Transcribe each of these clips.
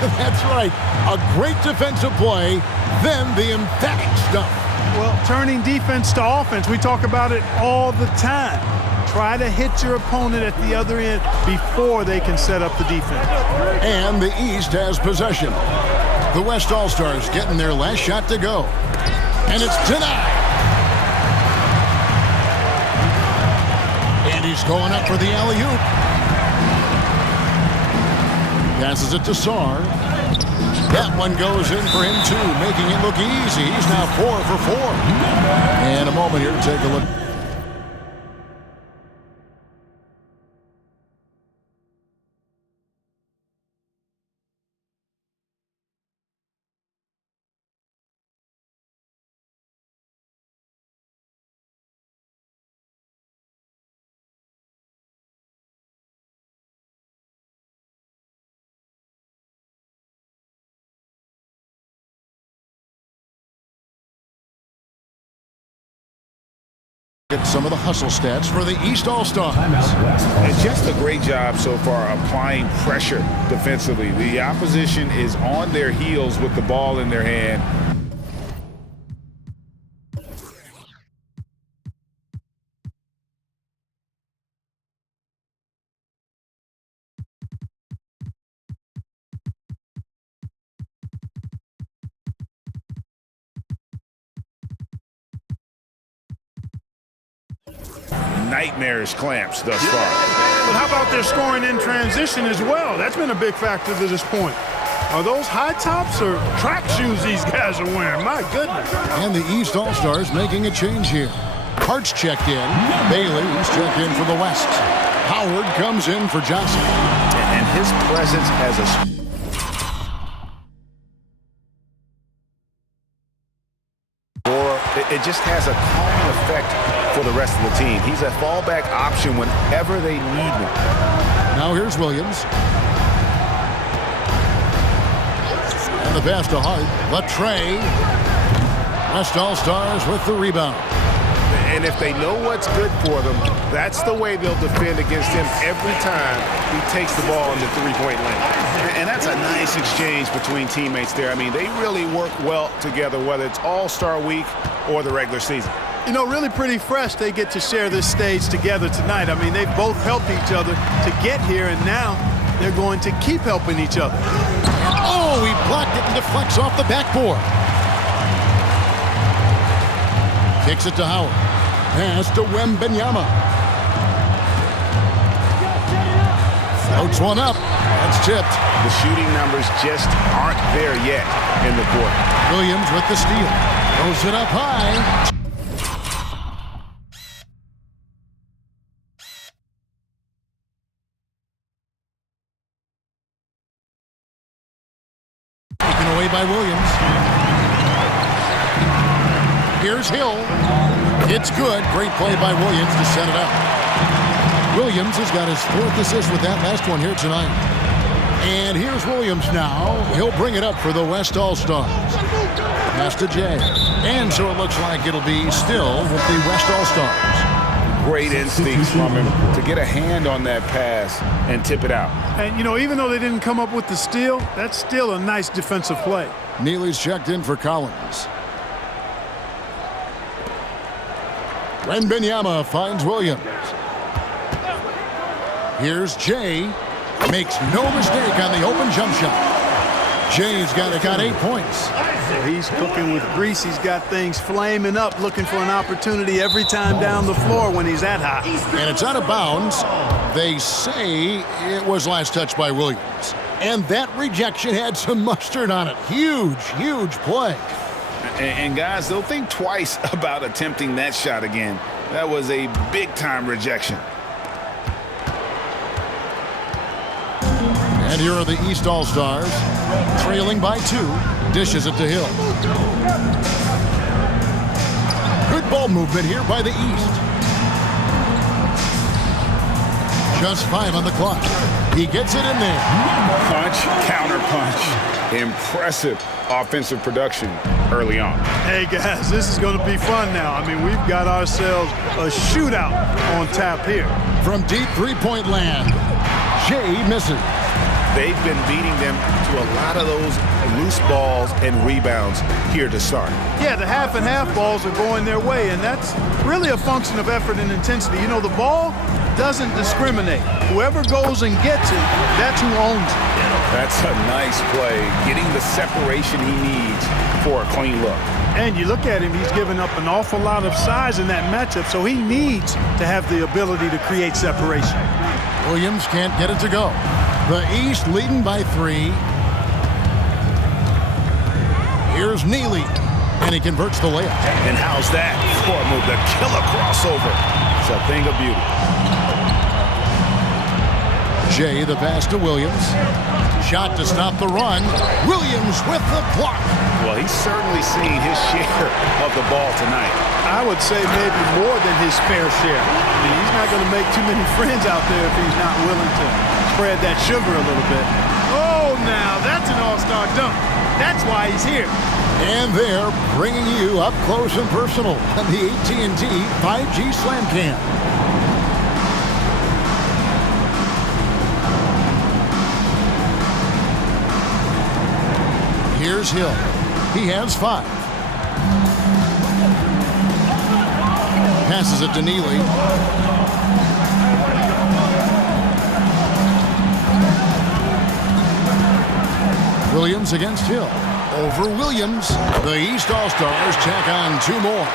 That's right. A great defensive play, then the emphatic stuff. Well, turning defense to offense, we talk about it all the time. Try to hit your opponent at the other end before they can set up the defense. And the East has possession. The West All-Stars getting their last shot to go. And it's denied. And he's going up for the alley-oop. Passes it to Sarr. That one goes in for him, too, making it look easy. He's now 4 for 4. And a moment here to take a look. Get some of the hustle stats for the East All-Stars. And just a great job so far applying pressure defensively. The opposition is on their heels with the ball in their hand. Nightmarish clamps thus far. But how about their scoring in transition as well? That's been a big factor to this point. Are those high tops or track shoes these guys are wearing? My goodness. And the East All-Stars making a change here. Hart's checked in. Bailey's checked in for the West. Howard comes in for Johnson. And his presence as a... It just has a calming effect for the rest of the team. He's a fallback option whenever they need him. Now here's Williams. And the pass to Hart. Latre. West All-Stars with the rebound. And if they know what's good for them, that's the way they'll defend against him every time he takes the ball in the three-point lane. And that's a nice exchange between teammates there. I mean, they really work well together, whether it's All-Star Week or the regular season. You know, really pretty fresh they get to share this stage together tonight. I mean, they both helped each other to get here, and now they're going to keep helping each other. Oh, he blocked it and deflects off the backboard. Kicks it to Howard. Pass to Wembanyama. Floats one up. That's tipped. The shooting numbers just aren't there yet in the quarter. Williams with the steal. Throws it up high. Taken away by Williams. Here's Hill. It's good. Great play by Williams to set it up. Williams has got his 4th assist with that last one here tonight. And here's Williams now. He'll bring it up for the West All-Stars. Pass to Jay. And so it looks like it'll be still with the West All-Stars. Great instincts from him to get a hand on that pass and tip it out. And, you know, even though they didn't come up with the steal, that's still a nice defensive play. Neely's checked in for Collins. Wembanyama finds Williams. Here's Jay. Makes no mistake on the open jump shot. Jay's got 8 points. He's cooking with grease. He's got things flaming up, looking for an opportunity every time down the floor when he's that hot. And it's out of bounds. They say it was last touched by Williams. And that rejection had some mustard on it. Huge, huge play. And guys, they'll think twice about attempting that shot again. That was a big-time rejection. And here are the East All-Stars, trailing by 2. Dishes it to Hill. Good ball movement here by the East. Just 5 on the clock. He gets it in there. Punch, counter punch. Impressive offensive production early on. Hey, guys, this is going to be fun now. I mean, we've got ourselves a shootout on tap here. From deep three-point land, Jay misses. They've been beating them to a lot of those loose balls and rebounds here to start. Yeah, the half and half balls are going their way, and that's really a function of effort and intensity. You know, the ball doesn't discriminate. Whoever goes and gets it, that's who owns it. That's a nice play, getting the separation he needs for a clean look. And you look at him, he's given up an awful lot of size in that matchup, so he needs to have the ability to create separation. Williams can't get it to go. The East leading by 3. Here's Neely, and he converts the layup. And how's that for a move? The killer crossover. It's a thing of beauty. Jay, the pass to Williams. Shot to stop the run. Williams with the block. Well, he's certainly seen his share of the ball tonight. I would say maybe more than his fair share. I mean, he's not going to make too many friends out there if he's not willing to spread that sugar a little bit. Oh, now that's an all-star dunk. That's why he's here. And they're bringing you up close and personal on the AT&T 5G Slam Cam. Here's Hill. He has 5. Passes it to Neely. Williams against Hill. Over Williams. The East All-Stars tack on 2 more.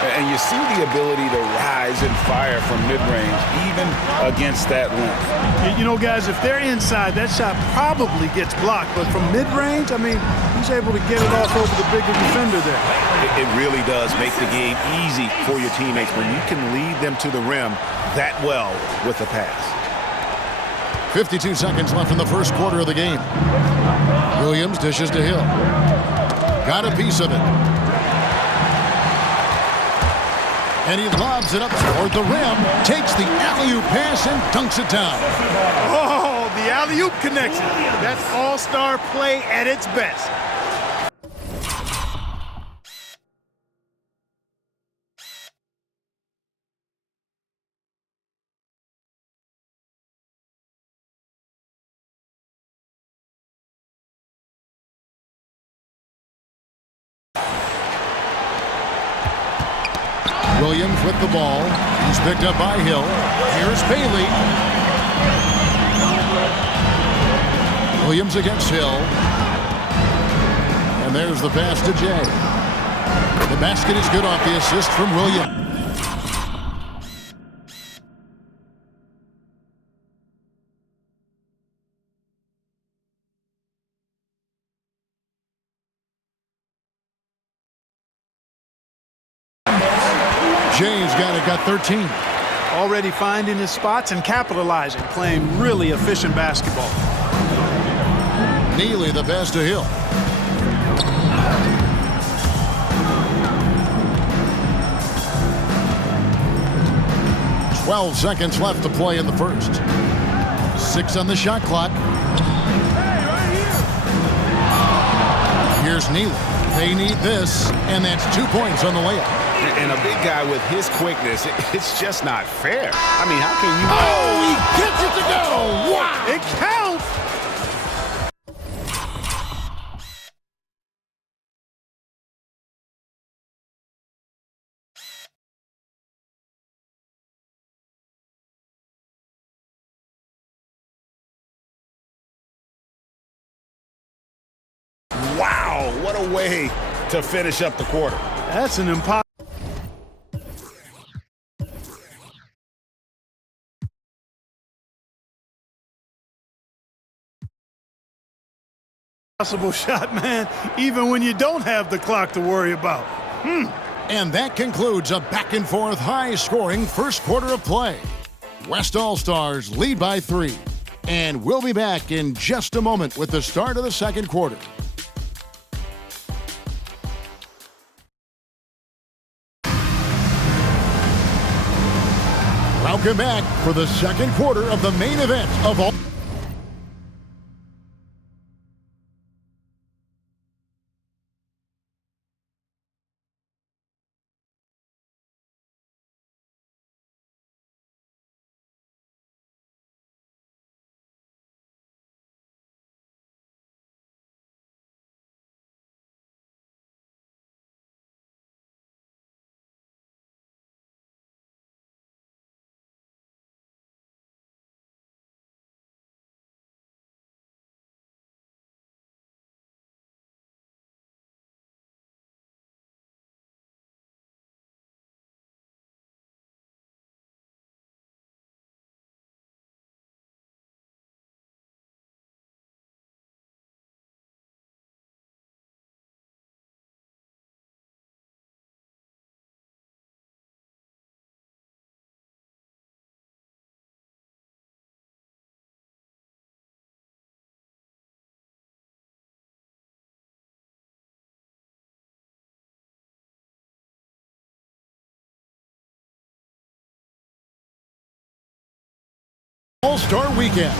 And you see the ability to rise and fire from mid-range, even against that length. You know, guys, if they're inside, that shot probably gets blocked. But from mid-range, I mean, he's able to get it off over the bigger defender there. It really does make the game easy for your teammates when you can lead them to the rim that well with a pass. 52 seconds left in the first quarter of the game. Williams dishes to Hill. Got a piece of it. And he lobs it up toward the rim, takes the alley-oop pass and dunks it down. Oh, the alley-oop connection. That's all-star play at its best. Williams with the ball. He's picked up by Hill. Here's Bailey. Williams against Hill. And there's the pass to Jay. The basket is good off the assist from Williams. Jay's got 13. Already finding his spots and capitalizing, playing really efficient basketball. Neely the pass to Hill. "12 seconds left to play in the first. 6 on the shot clock. Here's Neely. They need this, and that's 2 points on the layup. And a big guy with his quickness, it's just not fair. I mean, how can you... Oh, he gets it to go! Wow! It counts! Wow, what a way to finish up the quarter. That's an impossible shot, man, even when you don't have the clock to worry about. And that concludes a back-and-forth, high-scoring first quarter of play. West All-Stars lead by 3. And we'll be back in just a moment with the start of the second quarter. Welcome back for the second quarter of the main event of all. All-Star Weekend.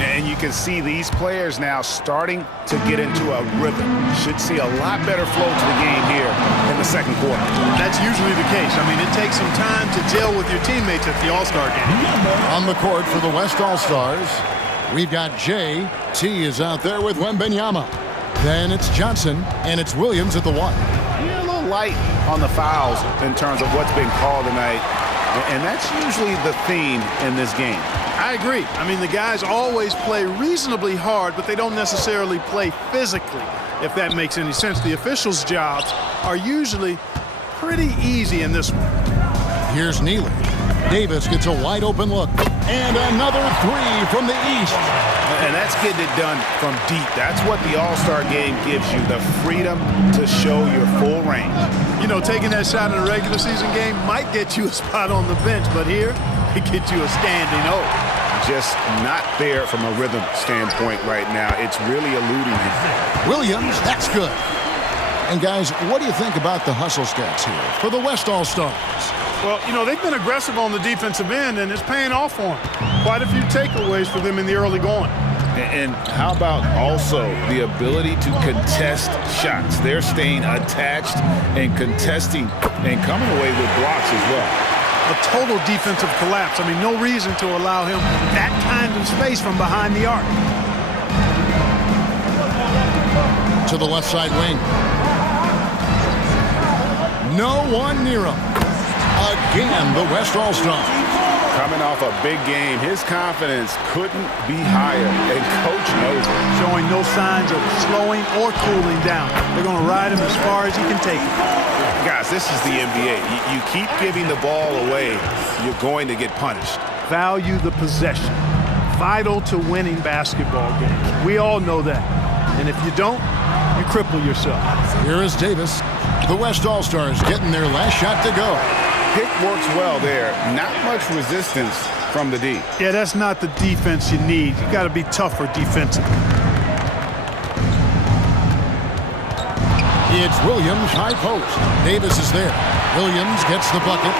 And you can see these players now starting to get into a rhythm. Should see a lot better flow to the game here in the second quarter. That's usually the case. I mean, it takes some time to gel with your teammates at the All-Star game. On the court for the West All-Stars, we've got Jay. T is out there with Wembenyama. Then it's Johnson, and it's Williams at the 1. Yeah, a little light on the fouls in terms of what's been called tonight. And that's usually the theme in this game. I agree. I mean, the guys always play reasonably hard, but they don't necessarily play physically, if that makes any sense. The officials' jobs are usually pretty easy in this one. Here's Neely. Davis gets a wide-open look. And another 3 from the East. And that's getting it done from deep. That's what the All-Star game gives you, the freedom to show your full range. You know, taking that shot in a regular season game might get you a spot on the bench, but here, it gets you a standing O. Just not there from a rhythm standpoint right now. It's really eluding him. Williams, that's good. And guys, what do you think about the hustle stats here for the West All-Stars? Well, you know, they've been aggressive on the defensive end, and it's paying off for them. Quite a few takeaways for them in the early going. And how about also the ability to contest shots? They're staying attached and contesting and coming away with blocks as well. A total defensive collapse. I mean, no reason to allow him that kind of space from behind the arc. To the left side wing. No one near him. Again, the West All-Star. Coming off a big game, his confidence couldn't be higher, and Coach knows it. Showing no signs of slowing or cooling down. They're going to ride him as far as he can take it. Guys, this is the NBA. You keep giving the ball away, you're going to get punished. Value the possession. Vital to winning basketball games. We all know that. And if you don't, you cripple yourself. Here is Davis. The West All-Stars getting their last shot to go. Pick works well there. Not much resistance from the D. Yeah, that's not the defense you need. You got to be tougher defensively. It's Williams, high post. Davis is there. Williams gets the bucket.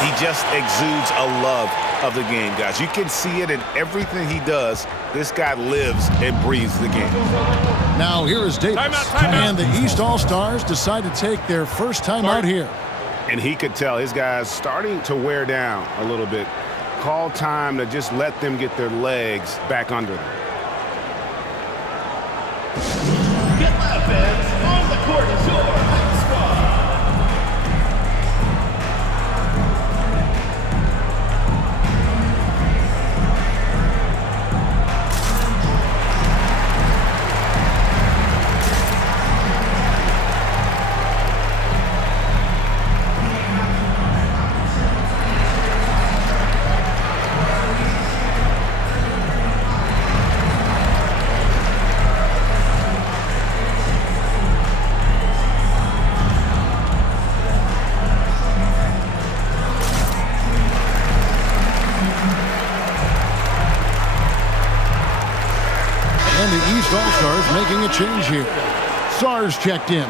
He just exudes a love of the game, guys. You can see it in everything he does. This guy lives and breathes the game. Now here is Davis. Timeout. And the East All-Stars decide to take their first time out here. And he could tell his guys starting to wear down a little bit. Call time to just let them get their legs back under them. Get loud, fans. On the court is your hot squad. And the East All-Stars making a change here. Stars checked in.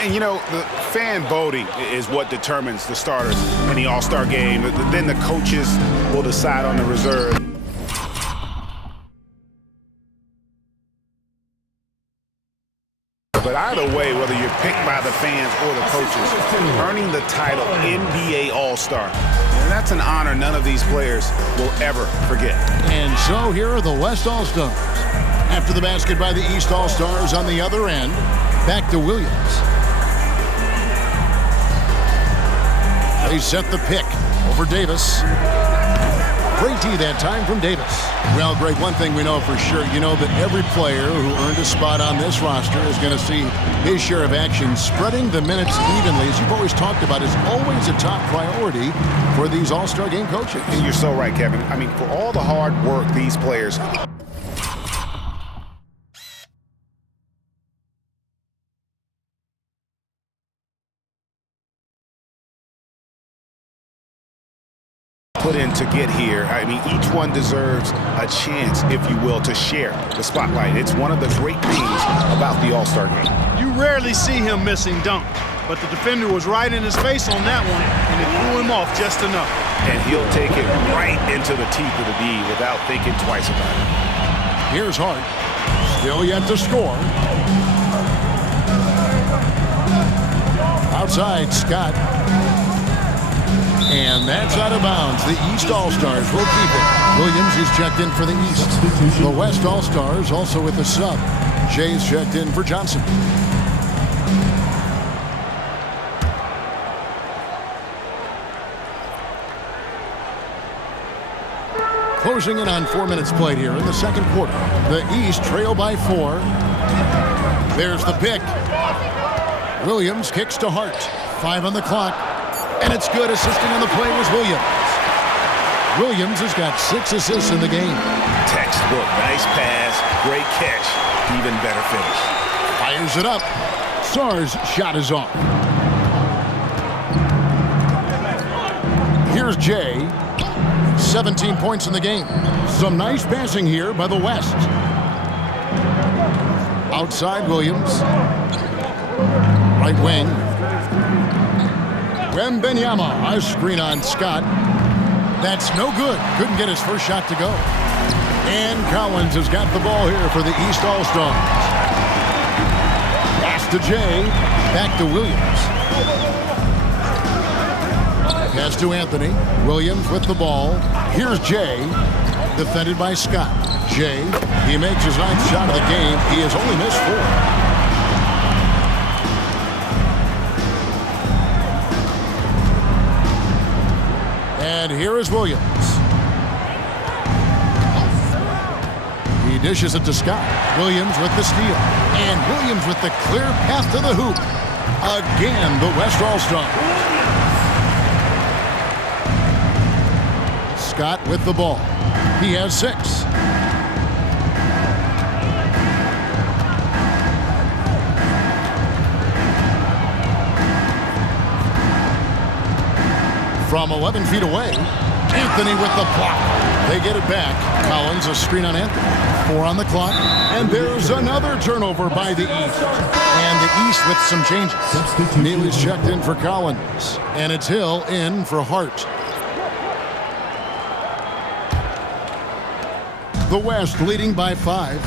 And, you know, the fan voting is what determines the starters in the All-Star game. Then the coaches will decide on the reserve. But either way, whether you're picked by the fans or the coaches, earning the title NBA All-Star, and that's an honor none of these players will ever forget. And so here are the West All-Stars. After the basket by the East All-Stars on the other end, back to Williams. They set the pick over Davis. Great D that time from Davis. Well, Greg, one thing we know for sure, you know that every player who earned a spot on this roster is going to see his share of action. Spreading the minutes evenly, as you've always talked about, is always a top priority for these All-Star game coaches. And you're so right, Kevin. I mean, for all the hard work these players put in to get here. I mean, each one deserves a chance, if you will, to share the spotlight. It's one of the great things about the All-Star game. You rarely see him missing dunks, but the defender was right in his face on that one, and it threw him off just enough. And he'll take it right into the teeth of the D without thinking twice about it. Here's Hart. Still yet to score. Outside, Scott. And that's out of bounds. The East All-Stars will keep it. Williams is checked in for the East. The West All-Stars also with the sub. Jay's checked in for Johnson. Closing in on 4 minutes played here in the second quarter. The East trail by 4. There's the pick. Williams kicks to Hart. 5 on the clock. And it's good. Assisting on the play was Williams. Williams has got 6 assists in the game. Textbook. Nice pass. Great catch. Even better finish. Fires it up. Sarr's shot is off. Here's Jay. 17 points in the game. Some nice passing here by the West. Outside Williams. Right wing. Wembenyama, a screen on Scott. That's no good. Couldn't get his first shot to go. And Collins has got the ball here for the East All-Stars. Pass to Jay. Back to Williams. Pass to Anthony. Williams with the ball. Here's Jay. Defended by Scott. Jay, he makes his 9th shot of the game. He has only missed 4. And here is Williams. He dishes it to Scott. Williams with the steal. And Williams with the clear path to the hoop. Again, the West All-Stars. Scott with the ball. He has 6. From 11 feet away, Anthony with the block. They get it back. Collins, a screen on Anthony. 4 on the clock. And there's another turnover by the East. And the East with some changes. Neely's checked in for Collins. And it's Hill in for Hart. The West leading by 5.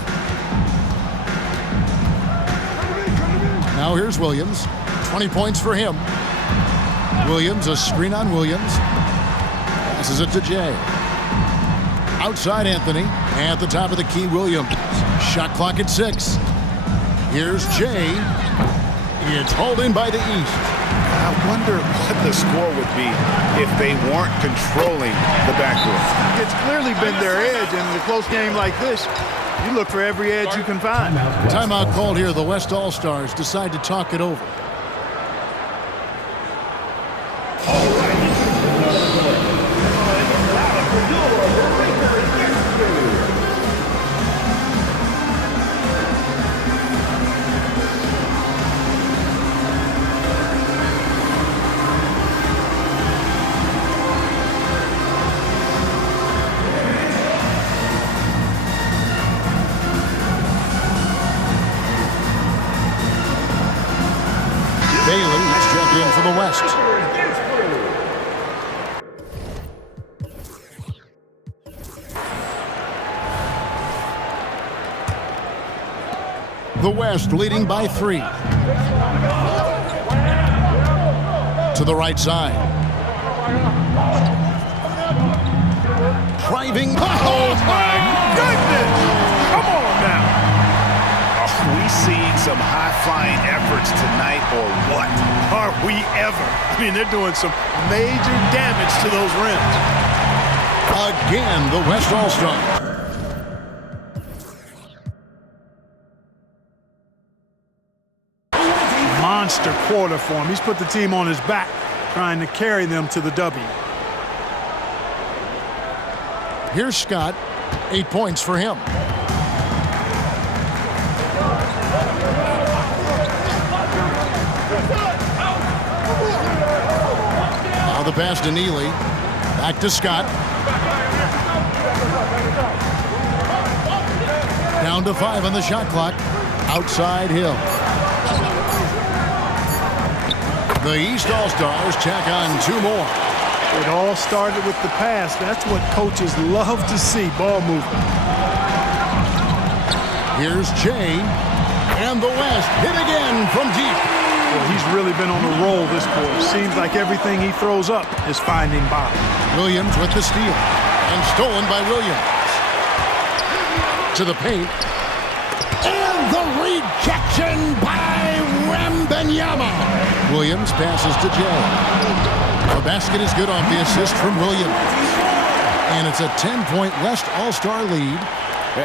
Now here's Williams. 20 points for him. Williams, a screen on Williams. Passes it to Jay. Outside Anthony. At the top of the key, Williams. Shot clock at 6. Here's Jay. It's hauled in by the East. I wonder what the score would be if they weren't controlling the backcourt. It's clearly been their edge, and in a close game like this, you look for every edge you can find. Timeout called here. The West All-Stars decide to talk it over. Bailey's checked in for the West. The West leading by 3. To the right side. Driving. Oh, my goodness! Come on now. Are we seeing some high-flying efforts tonight or what? Are we ever? I mean, they're doing some major damage to those rims. Again, the West All-Stars. Monster quarter for him. He's put the team on his back, trying to carry them to the W. Here's Scott. 8 points for him. Now the pass to Neely. Back to Scott. Down to 5 on the shot clock. Outside Hill. The East All-Stars tack on 2 more. It all started with the pass. That's what coaches love to see, ball movement. Here's Jay. And the West hit again from deep. Well, he's really been on a roll this quarter. Seems like everything he throws up is finding bottom. Williams with the steal. And stolen by Williams. To the paint. And the rejection by Wembanyama. Williams passes to Jay. The basket is good off the assist from Williams. And it's a 10-point West All-Star lead.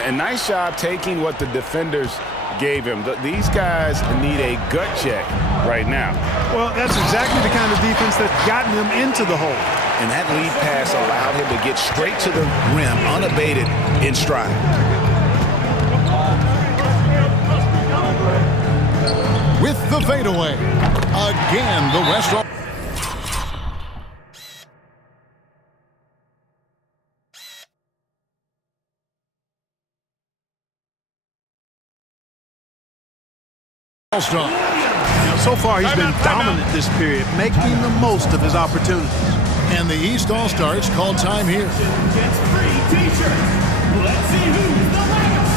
A nice job taking what the defenders gave him. These guys need a gut check right now. Well, that's exactly the kind of defense that's gotten them into the hole. And that lead pass allowed him to get straight to the rim, unabated in stride. With the fadeaway. Again, the West All All-Star. So far, he's been dominant this period, making the most of his opportunities. And the East All-Stars call time here. Gets free t-shirt. Let's see who's the last.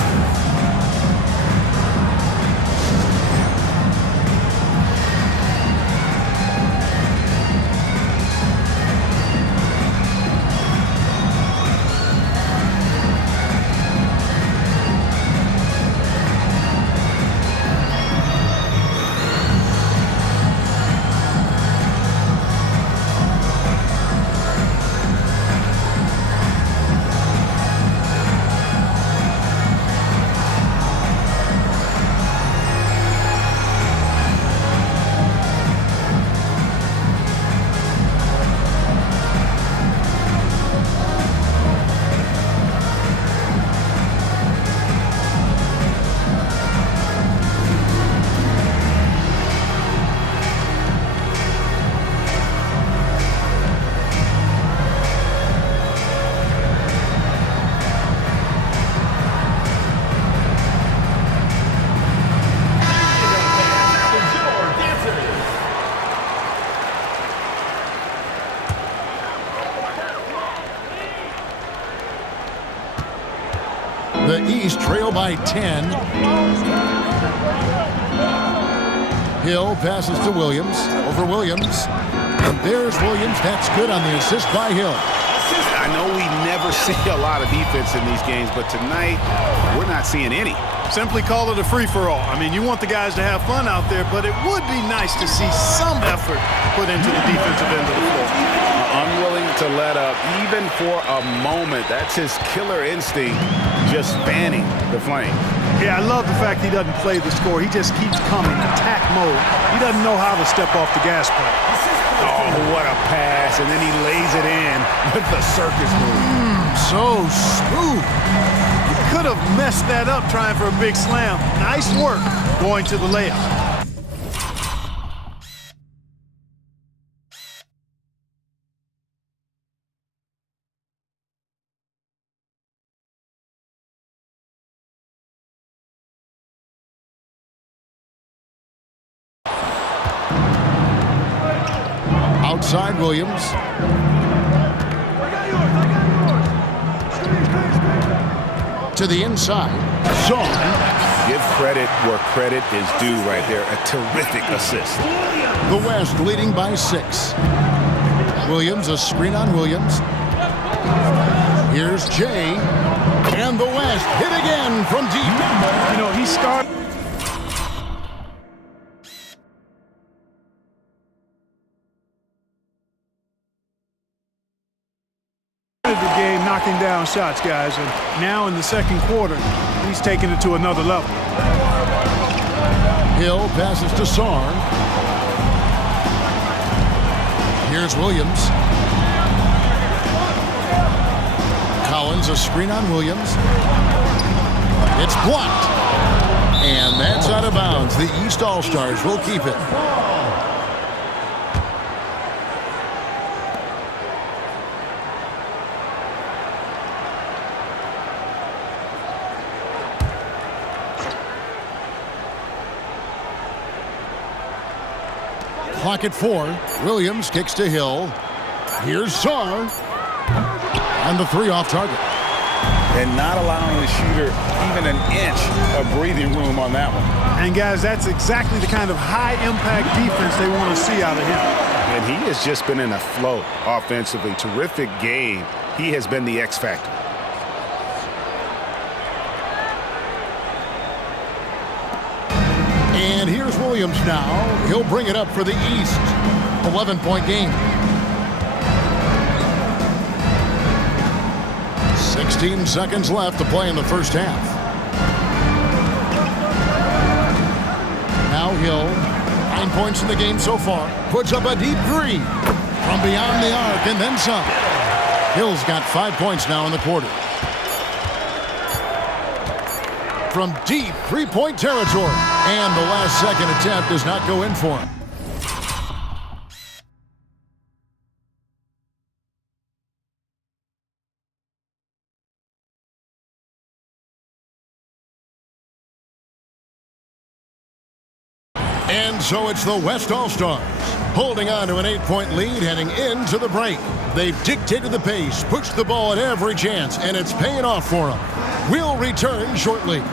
The East trail by 10. Hill passes to Williams. Over Williams. And there's Williams. That's good on the assist by Hill. I know we never see a lot of defense in these games, but tonight we're not seeing any. Simply call it a free-for-all. I mean, you want the guys to have fun out there, but it would be nice to see some effort put into the defensive end of the floor. Unwilling to let up, even for a moment. That's his killer instinct, just fanning the flame. Yeah, I love the fact he doesn't play the score. He just keeps coming, attack mode. He doesn't know how to step off the gas pedal. Oh, what a pass, and then he lays it in with the circus move. So smooth. He could have messed that up trying for a big slam. Nice work going to the layup. Outside Williams. To the inside. Zone. Give credit where credit is due right there. A terrific assist. The West leading by 6. Williams, a screen on Williams. Here's Jay. And the West hit again from deep. You know, he started the game knocking down shots, guys, and now in the second quarter, he's taking it to another level. Hill passes to Sarn. Here's Williams. Collins, a screen on Williams. It's blocked. And that's out of bounds. The East All-Stars will keep it. Clock at 4. Williams kicks to Hill. Here's Sarr. And the 3 off target. And not allowing the shooter even an inch of breathing room on that one. And, guys, that's exactly the kind of high-impact defense they want to see out of him. And he has just been in a flow offensively. Terrific game. He has been the X factor. And here's Williams now. He'll bring it up for the East. 11-point game. 16 seconds left to play in the first half. Now Hill, 9 points in the game so far. Puts up a deep 3 from beyond the arc and then some. Hill's got 5 points now in the quarter. From deep three-point territory. And the last second attempt does not go in for him. And so it's the West All-Stars holding on to an 8-point lead heading into the break. They've dictated the pace, pushed the ball at every chance, and it's paying off for them. We'll return shortly.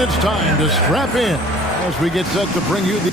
And it's time to strap in as we get set to bring you the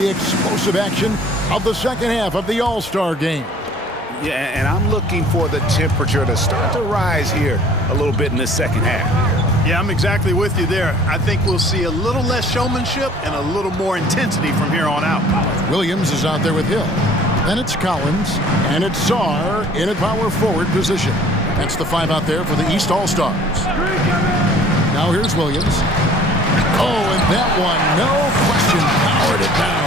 explosive action of the second half of the All-Star game. Yeah, and I'm looking for the temperature to start to rise here a little bit in the second half. Yeah, I'm exactly with you there. I think we'll see a little less showmanship and a little more intensity from here on out. Williams is out there with Hill. Then it's Collins, and it's Sarr in a power forward position. That's the five out there for the East All-Stars. Now here's Williams. Oh, and that one, no question, powered it down.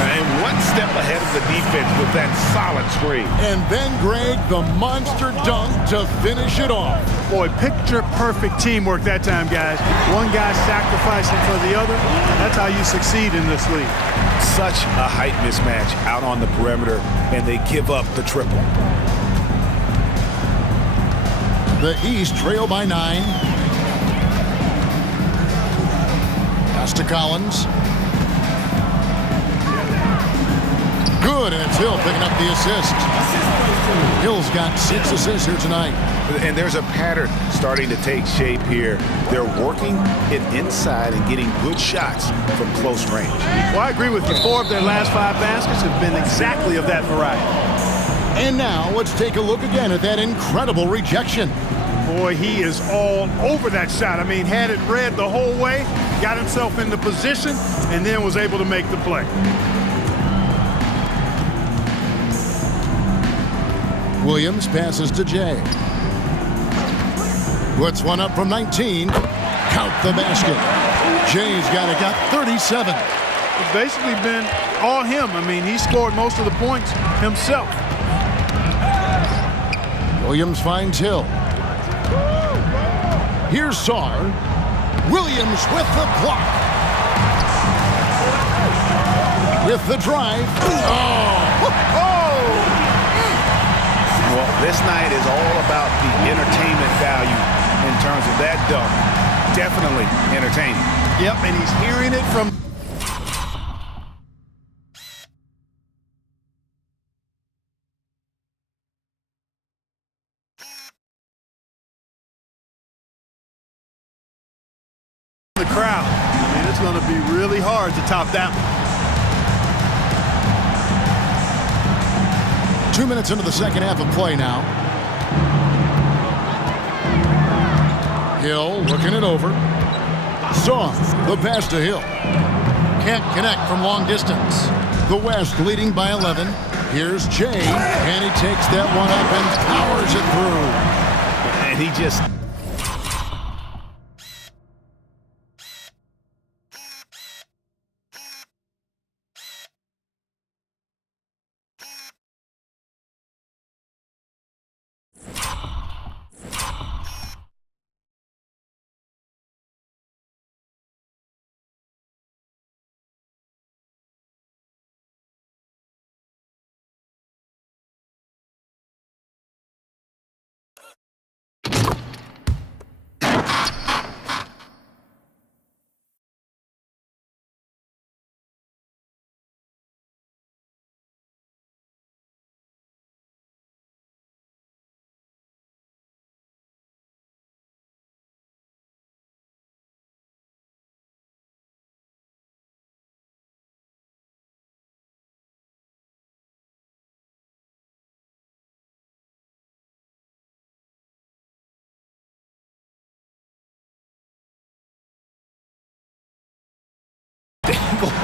And one step ahead of the defense with that solid screen. And then, Greg, the monster dunk to finish it off. Boy, picture-perfect teamwork that time, guys. One guy sacrificing for the other. That's how you succeed in this league. Such a height mismatch out on the perimeter, and they give up the triple. The East trail by 9. Pass to Collins. Good, and it's Hill picking up the assist. Hill's got 6 assists here tonight. And there's a pattern starting to take shape here. They're working it inside and getting good shots from close range. Well, I agree with you. 4 of their last 5 baskets have been exactly of that variety. And now let's take a look again at that incredible rejection. Boy, he is all over that shot. I mean, had it read the whole way, got himself into position, and then was able to make the play. Williams passes to Jay. Puts one up from 19. Count the basket. Jay's got 37. It's basically been all him. I mean, he scored most of the points himself. Williams finds Hill. Here's Sarr. Williams with the block. With the drive. Well, this night is all about the entertainment value in terms of that dunk. Definitely entertaining. Yep, and he's hearing it from the crowd. I mean, it's going to be really hard to top that one. 2 minutes into the second half of play now. Hill looking it over. Sarr, the pass to Hill. Can't connect from long distance. The West leading by 11. Here's Jay, and he takes that one up and powers it through. And he just...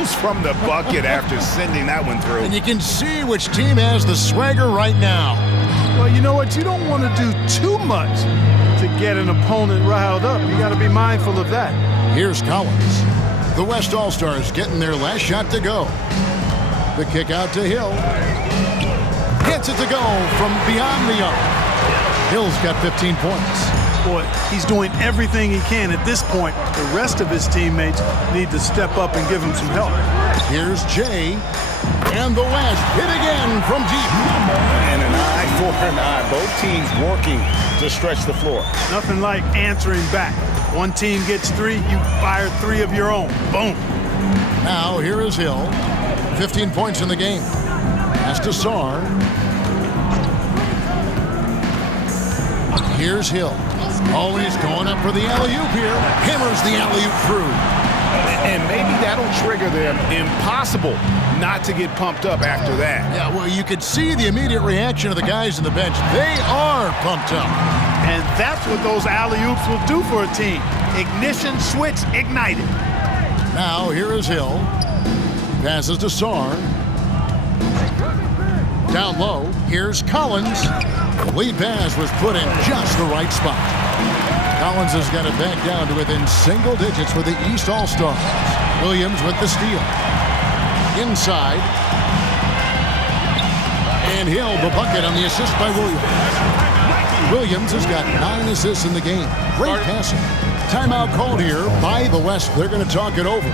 goes from the bucket after sending that one through. And you can see which team has the swagger right now. Well, you know what? You don't want to do too much to get an opponent riled up. You got to be mindful of that. Here's Collins. The West All-Stars getting their last shot to go. The kick out to Hill. Gets it to go from beyond the arc. Hill's got 15 points. Boy, he's doing everything he can at this point. The rest of his teammates need to step up and give him some help. Here's Jay. And the West hit again from deep. And an eye for an eye. Both teams working to stretch the floor. Nothing like answering back. One team gets 3, you fire 3 of your own. Boom. Now here is Hill. 15 points in the game. Pass to Sarr. Here's Hill. Always going up for the alley-oop here. Hammers the alley-oop through. And maybe that'll trigger them. Impossible not to get pumped up after that. Yeah, well, you could see the immediate reaction of the guys on the bench. They are pumped up. And that's what those alley-oops will do for a team. Ignition switch ignited. Now here is Hill. Passes to Sarr. Down low, here's Collins. The lead pass was put in just the right spot. Collins has got it back down to within single digits for the East All-Stars. Williams with the steal. Inside. And Hill, the bucket on the assist by Williams. Williams has got 9 assists in the game. Great passing. Timeout called here by the West. They're going to talk it over.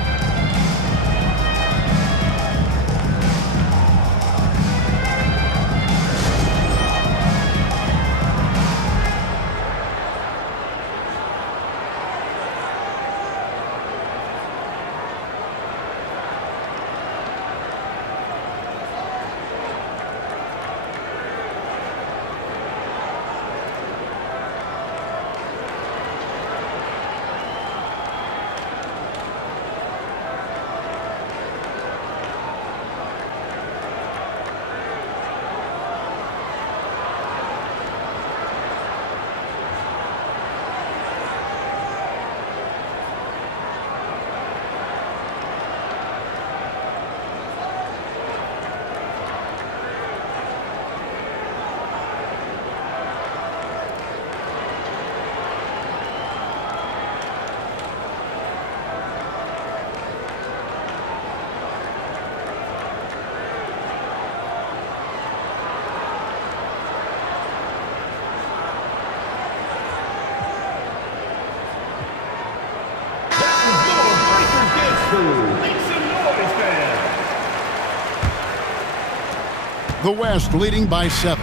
The West leading by 7.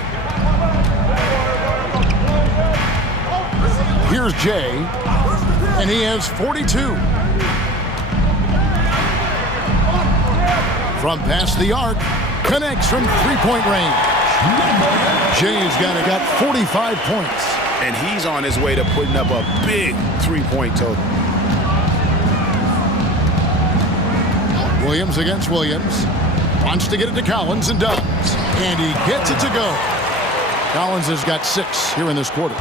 Here's Jay, and he has 42. From past the arc, connects from three-point range. Jay's got 45 points. And he's on his way to putting up a big three-point total. Williams against Williams. Wants to get it to Collins and does. And he gets it to go. Collins has got 6 here in this quarter.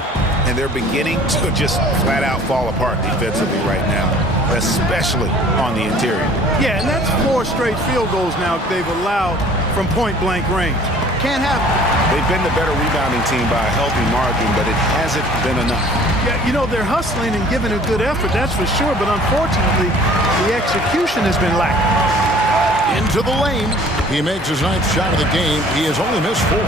And they're beginning to just flat out fall apart defensively right now, especially on the interior. Yeah, and that's 4 straight field goals now they've allowed from point-blank range. Can't happen. They've been the better rebounding team by a healthy margin, but it hasn't been enough. Yeah, you know, they're hustling and giving a good effort, that's for sure, but unfortunately, the execution has been lacking. Into the lane. He makes his 9th shot of the game. He has only missed 4.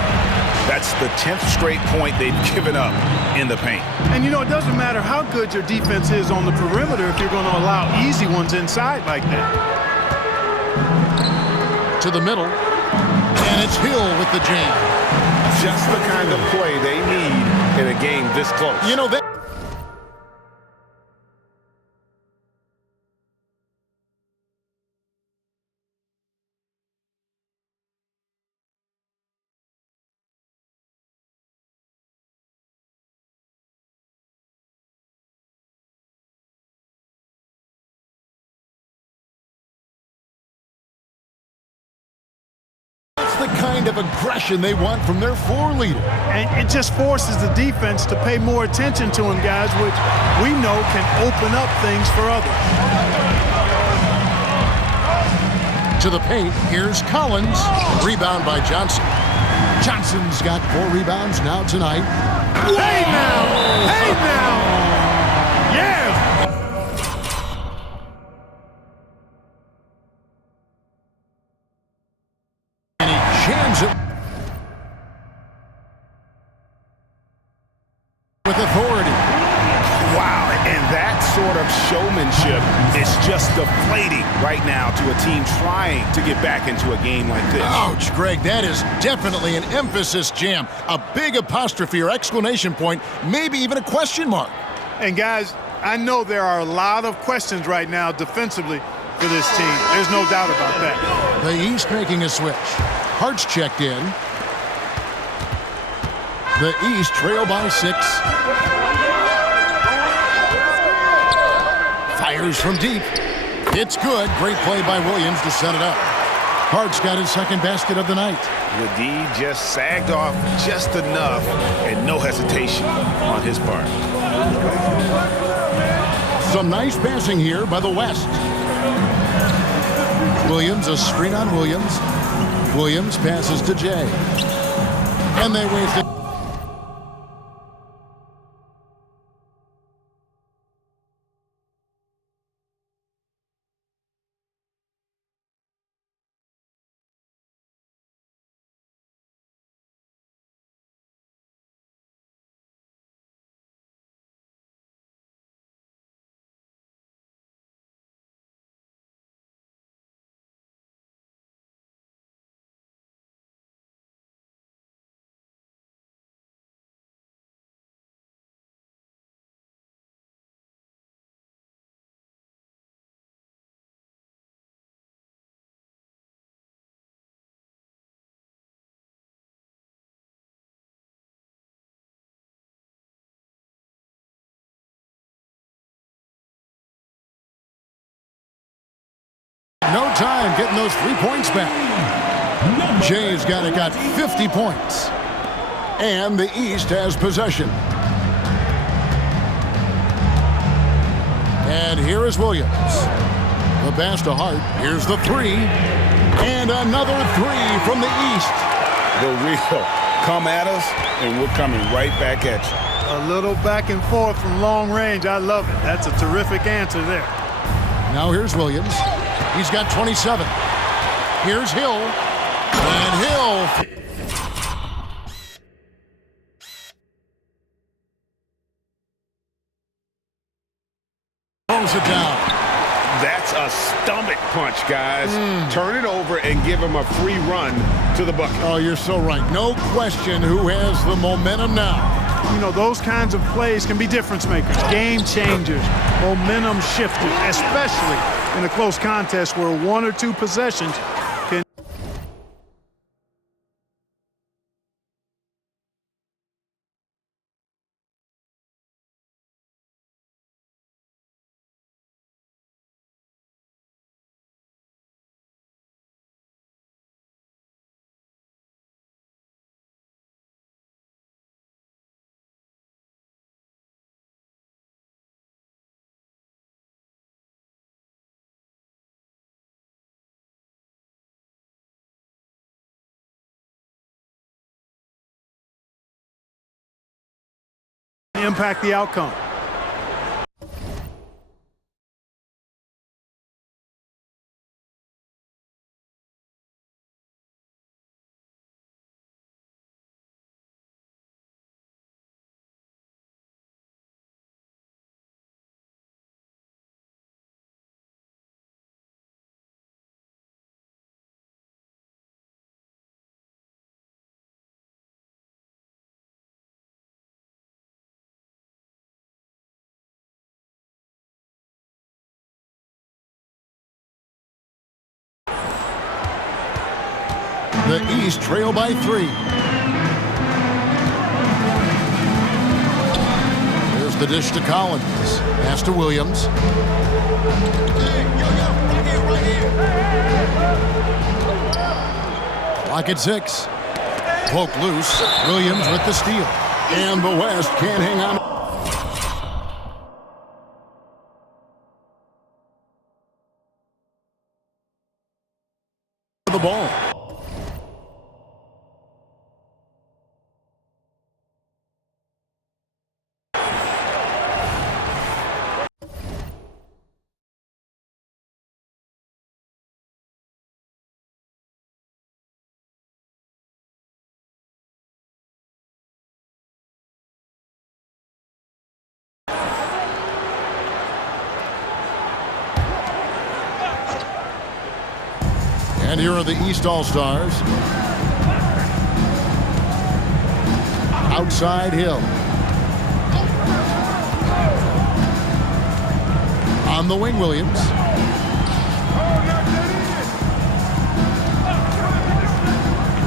That's the 10th straight point they've given up in the paint. And you know, it doesn't matter how good your defense is on the perimeter if you're going to allow easy ones inside like that. To the middle. And it's Hill with the jam. Just the kind of play they need in a game this close. You know, that the kind of aggression they want from their floor leader. And it just forces the defense to pay more attention to him, guys, which we know can open up things for others. To the paint, here's Collins. Rebound by Johnson. Johnson's got 4 rebounds now tonight. Hey now! Hey now! Yeah! And he jams it with authority. Wow, and that sort of showmanship is just deflating right now to a team trying to get back into a game like this. Ouch, Greg, that is definitely an emphasis jam. A big apostrophe or exclamation point, maybe even a question mark. And guys, I know there are a lot of questions right now defensively for this team. There's no doubt about that. The East making a switch. Hart's checked in. The East trail by 6. Fires from deep. It's good. Great play by Williams to set it up. Hart's got his second basket of the night. The D just sagged off just enough and no hesitation on his part. Some nice passing here by the West. Williams, a screen on Williams. Williams passes to Jay. And they waste it. No time getting those 3 points back. Jay's got 50 points. And the East has possession. And here is Williams. The pass to Hart. Here's the 3. And another 3 from the East. The real come at us, and we're coming right back at you. A little back and forth from long range. I love it. That's a terrific answer there. Now here's Williams. He's got 27. Here's Hill. And Hill throws it down. That's a stomach punch, guys. Turn it over and give him a free run to the bucket. Oh, you're so right. No question who has the momentum now. You know, those kinds of plays can be difference makers, game changers, momentum shifters, especially in a close contest where 1 or 2 possessions can. Impact the outcome. The East trail by 3. There's the dish to Collins. Pass to Williams. Clock at 6. Poke loose. Williams with the steal. And the West can't hang on. the ball. And here are the East All-Stars. Outside Hill. On the wing, Williams.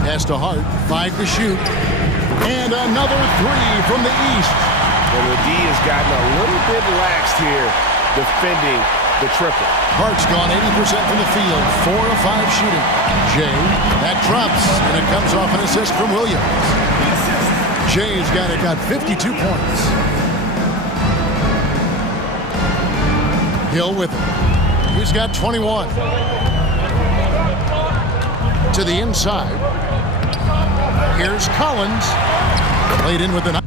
Pass to Hart. 5 to shoot. And another 3 from the East. Well, the D has gotten a little bit laxed here defending the triple. Hart's gone 80% from the field. 4 of 5 shooting. Jay, that drops, and it comes off an assist from Williams. Jay's got 52 points. Hill with it. He's got 21. To the inside. Here's Collins. Played in with the nice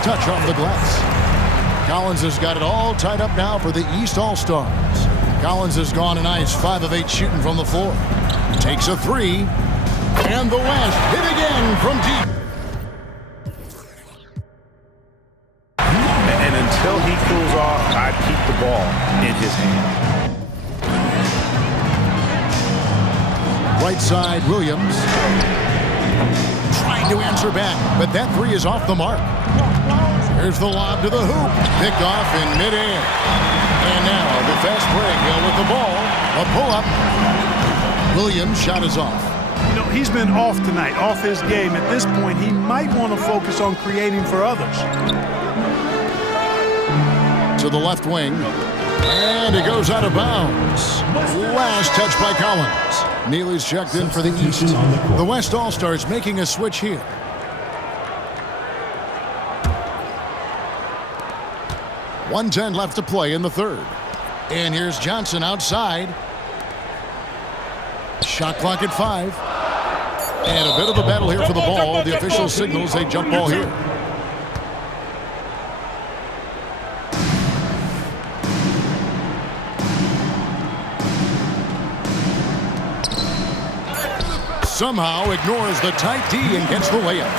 touch off the glass. Collins has got it all tied up now for the East All-Stars. Collins has gone a nice 5 of 8 shooting from the floor. Takes a 3. And the West hit again from deep. And until he cools off, I'd keep the ball in his hand. Right side, Williams. Trying to answer back, but that 3 is off the mark. Here's the lob to the hoop. Picked off in midair. And now the fast break. Hill with the ball. A pull-up. Williams' shot is off. You know, he's been off tonight, off his game. At this point, he might want to focus on creating for others. To the left wing. And it goes out of bounds. Last touch by Collins. Neely's checked in for the East. The West All-Stars making a switch here. .110 left to play in the third. And here's Johnson outside. Shot clock at 5. And a bit of a battle here for the ball. The official signals a jump ball here. Somehow ignores the tight D and gets the layup.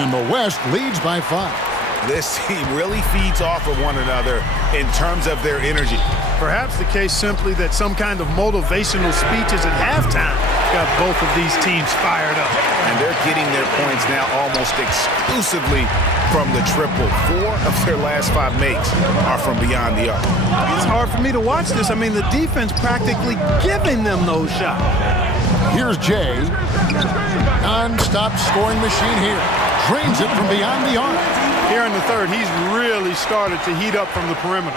And the West leads by 5. This team really feeds off of one another in terms of their energy. Perhaps the case simply that some kind of motivational speeches at halftime got both of these teams fired up. And they're getting their points now almost exclusively from the triple. 4 of their last 5 makes are from beyond the arc. It's hard for me to watch this. I mean, the defense practically giving them those shots. Here's Jay. Non-stop scoring machine here. Drains it from beyond the arc. Here in the third, he's really started to heat up from the perimeter.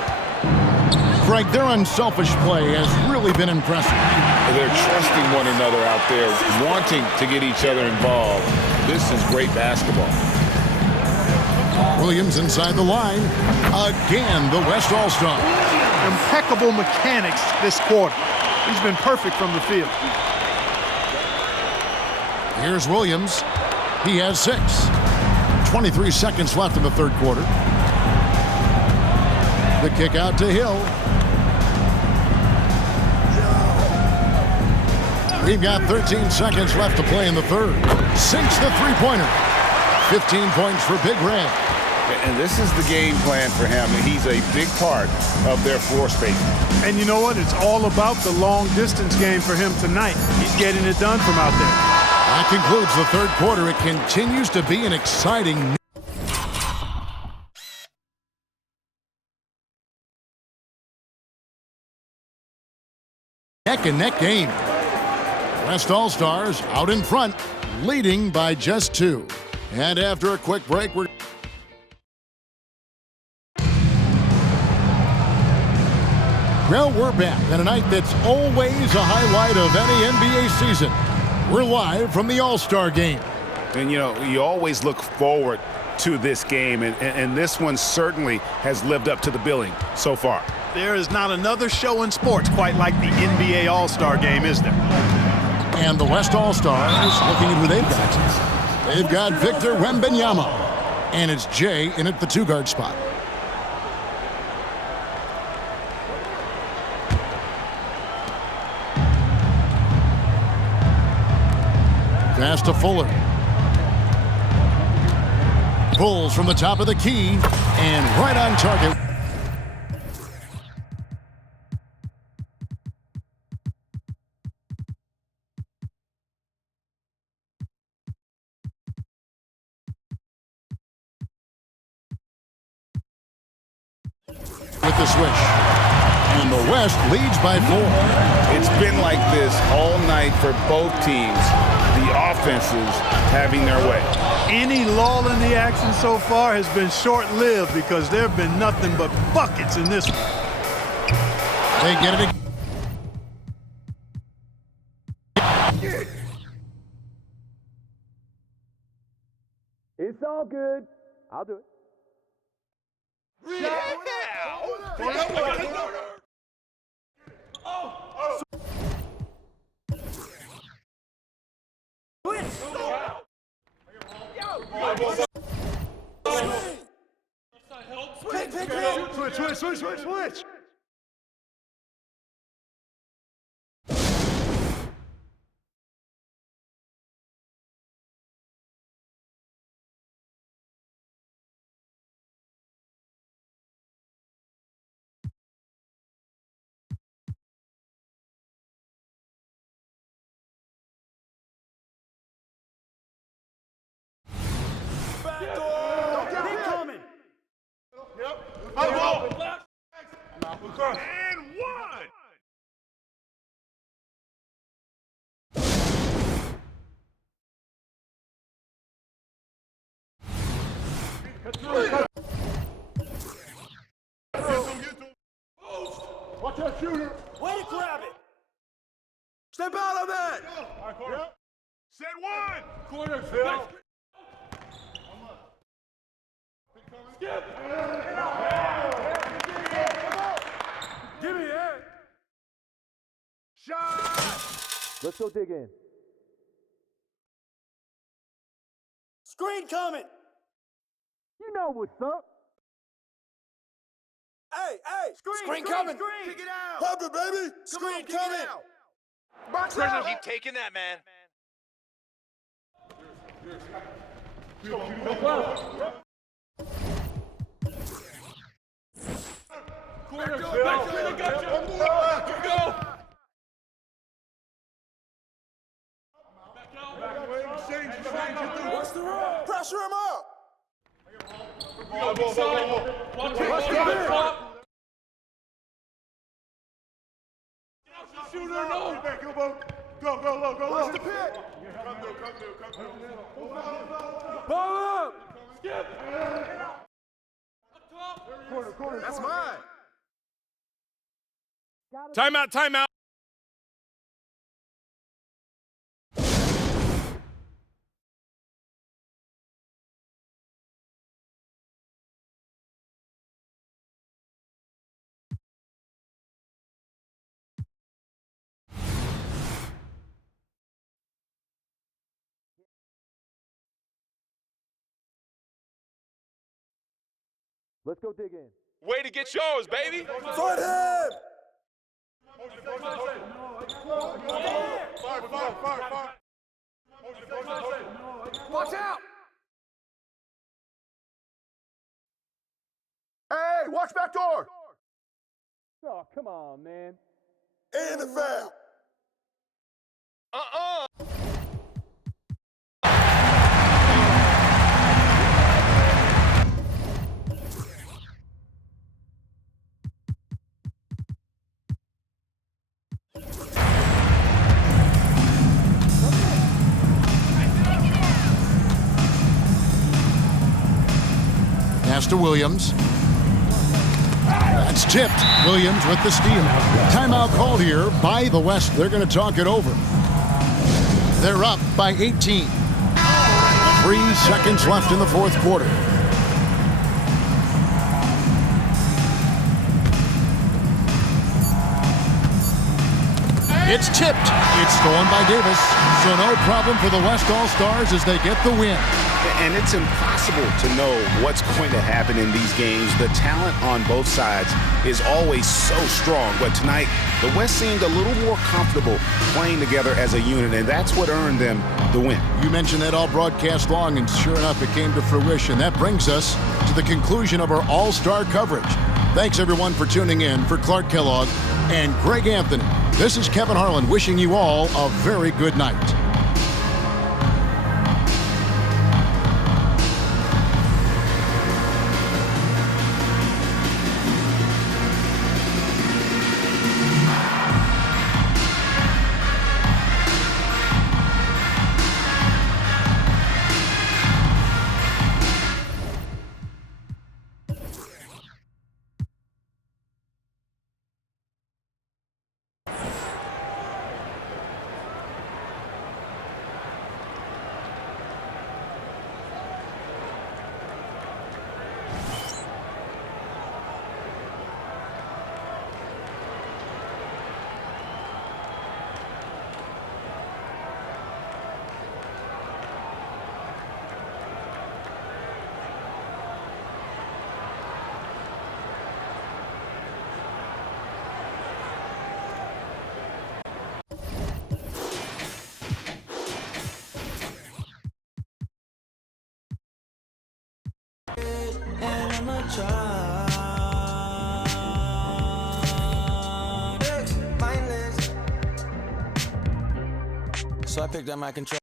Greg, their unselfish play has really been impressive. They're trusting one another out there, wanting to get each other involved. This is great basketball. Williams inside the line. Again, the West All-Star. Impeccable mechanics this quarter. He's been perfect from the field. Here's Williams. He has 6. 23 seconds left in the third quarter. The kick out to Hill. We've got 13 seconds left to play in the third. Sinks the three-pointer. 15 points for Big Red. And this is the game plan for him. He's a big part of their floor space. And you know what? It's all about the long-distance game for him tonight. He's getting it done from out there. That concludes the third quarter. It continues to be an exciting neck-and-neck game. West All-Stars out in front, leading by just 2. And after a quick break, we're back on a night that's always a highlight of any NBA season. We're live from the All-Star game. And, you know, you always look forward to this game, and this one certainly has lived up to the billing so far. There is not another show in sports quite like the NBA All-Star Game, is there? And the West All-Stars, looking at who they've got. They've got Victor Wembanyama. And it's Jay in at the two-guard spot. Pass to Fuller. Pulls from the top of the key. And right on target. With the switch. And the West leads by 4. It's been like this all night for both teams. The offenses having their way. Any lull in the action so far has been short-lived because there have been nothing but buckets in this one. They get it again. It's all good. I'll do it. Switch. And one. Watch that shooter. Way to grab it. Step out of it. Set one. Corner, Phil. Skip. Give me it. Shot. Let's go dig in. Screen coming. You know what's up. Hey, screen coming. Kick it out. Pump it, baby. Screen coming. Box Pressure, out. keep taking that, man. Corner, Go. What's the run? Pressure him up. Shooter, no. Go. What's the pick? Come through. Ball up. Skip. Corner. That's mine. Timeout. Let's go dig in. Way to get yours, baby. Fight him! Fire. Watch out! Hey, watch back door. Oh, come on, man. And the foul. Pass to Williams. That's tipped. Williams with the steal. Timeout called here by the West. They're going to talk it over. They're up by 18. 3 seconds left in the fourth quarter. It's tipped. It's stolen by Davis. So no problem for the West All-Stars as they get the win. And it's impossible to know what's going to happen in these games. The talent on both sides is always so strong. But tonight, the West seemed a little more comfortable playing together as a unit, and that's what earned them the win. You mentioned that all broadcast long, and sure enough, it came to fruition. That brings us to the conclusion of our All-Star coverage. Thanks, everyone, for tuning in. For Clark Kellogg and Greg Anthony, this is Kevin Harlan wishing you all a very good night. So I picked up my control.